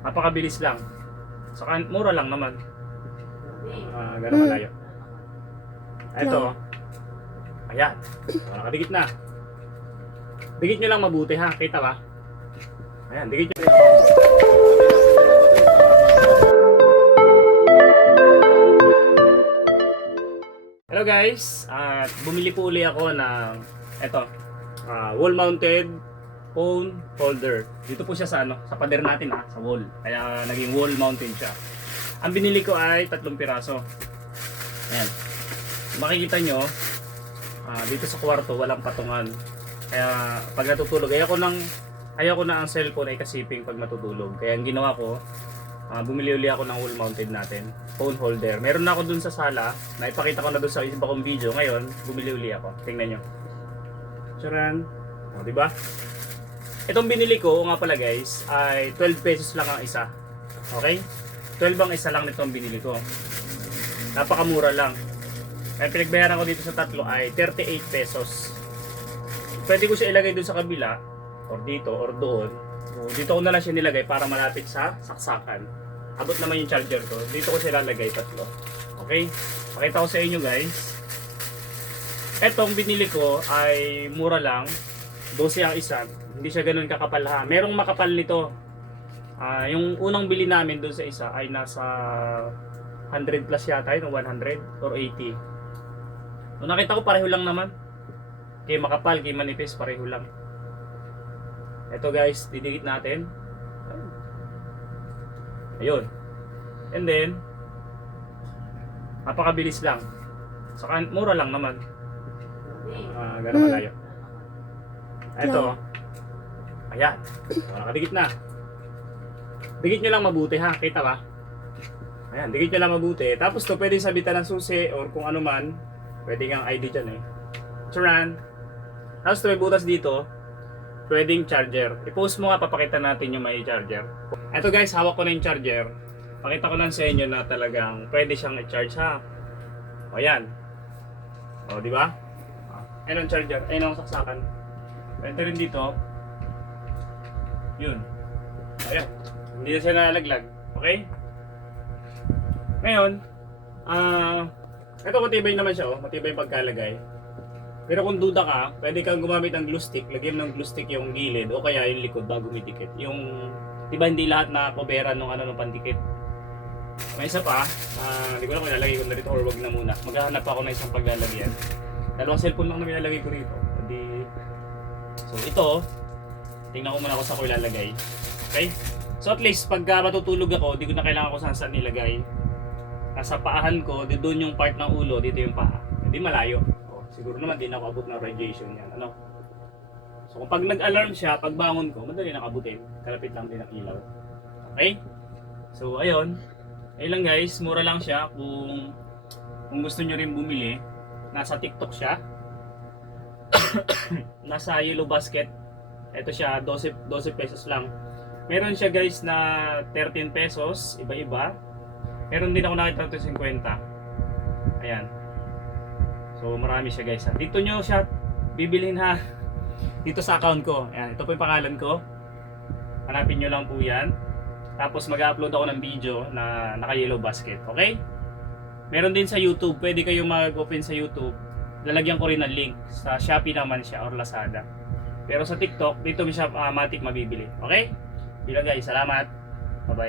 Napakabilis lang. Saka mura lang naman. Ganun malayo. Ito. Ayan. Nakadikit na. Dikit nyo lang mabuti ha. Kita ba? Ayan, dikit nyo. Hello guys. At bumili po uli ako ng ito. Wall mounted phone holder. Dito po siya sa sa pader natin sa wall. Kaya naging wall mounted siya. Ang binili ko ay 3 piraso. Ayan. Makikita nyo, dito sa kwarto walang patungan. Kaya pag natutulog, ayaw ko na ang cellphone ay kasiping pag matutulog. Kaya ang ginawa ko, bumili uli ako ng wall mounted natin, phone holder. Meron na ako dun sa sala, naipakita ko na dun sa iba kong video. Ngayon, bumili uli ako. Tingnan nyo. Charan. O, diba? Itong binili ko, nga pala guys, ay 12 pesos lang ang isa. Okay? 12 ang isa lang nitong binili ko. Napakamura lang. Kaya pinagbayaran ko dito sa tatlo ay 38 pesos. Pwede ko siya ilagay dun sa kabila, or dito, or doon. So, dito ko na lang siya nilagay para malapit sa saksakan. Abot naman yung charger ko. Dito ko siya lalagay tatlo. Okay? Pakita ko sa inyo guys. Etong binili ko ay mura lang. 12 ang isa. Hindi siya ganun kakapal ha. Merong makapal nito. Yung unang bili namin doon sa isa ay nasa 100 plus yata yun, 100 or 80. Nung nakita ko pareho lang naman. Kay makapal, kay manipis, pareho lang. Ito guys, didikit natin. Ayun. And then, napakabilis lang. Saka mura lang naman. Ganun malayo. Ito. Ayan. Nakadikit na. Dikit nyo lang mabuti ha. Kita ba? Ayan, dikit nyo lang mabuti. Tapos to pwede sabitan ng susi or kung ano man. Pwede kang ID dyan eh. Charan. Tapos to may butas dito. Pwedeng charger. I-post mo nga, papakita natin yung may charger. Ito guys, hawak ko na yung charger. Pakita ko lang sa inyo na talagang pwede siyang i-charge ha. O yan. O, di ba? Ayun ang charger. Ayun ang saksakan. Pwede rin dito. Yun. Ayun. Hindi na siya nalaglag. Okay? Ngayon, ito matibay naman siya, matibay yung pagkalagay. Pero kung duda ka, pwede kang gumamit ng glue stick, lagyan ng glue stick yung gilid o kaya yung likod bago midikit. Yung, diba hindi lahat na coveran ng pandikit. May isa pa, hindi ko na kung ilalagay ko na rito or wag na muna. Maghahanap ako ng isang paglalagyan. Dalawang cellphone lang na ilalagay ko rito. So ito, tingnan ko muna kung saan ko ilalagay. Okay? So at least pag matutulog ako, di ko na kailangan ko saan nilagay. Nasa paahan ko, doon yung part ng ulo, dito yung paa. Hindi malayo. Siguro naman din ako abot ng radiation yan. So kung pag nag-alarm siya, pag bangon ko, madali nakabutin. Kalapit lang din ang ilaw. Okay? So ayun. Ayun lang guys, mura lang siya. Kung gusto nyo rin bumili, nasa TikTok siya. Nasa Yellow Basket. Ito siya, 12 pesos lang. Meron siya guys na 13 pesos, iba-iba. Meron din ako nakita ito 50. Ayan. So marami siya guys ha. Dito nyo siya bibilhin ha. Dito sa account ko. Ayan, ito po yung pangalan ko. Hanapin nyo lang po yan. Tapos mag-upload ako ng video na naka-Yellow Basket. Okay? Meron din sa YouTube. Pwede kayong mag-open sa YouTube. Lalagyan ko rin ng link. Sa Shopee naman siya or Lazada. Pero sa TikTok, dito mo siya matik mabibili. Okay? Bilang guys, salamat. Bye-bye.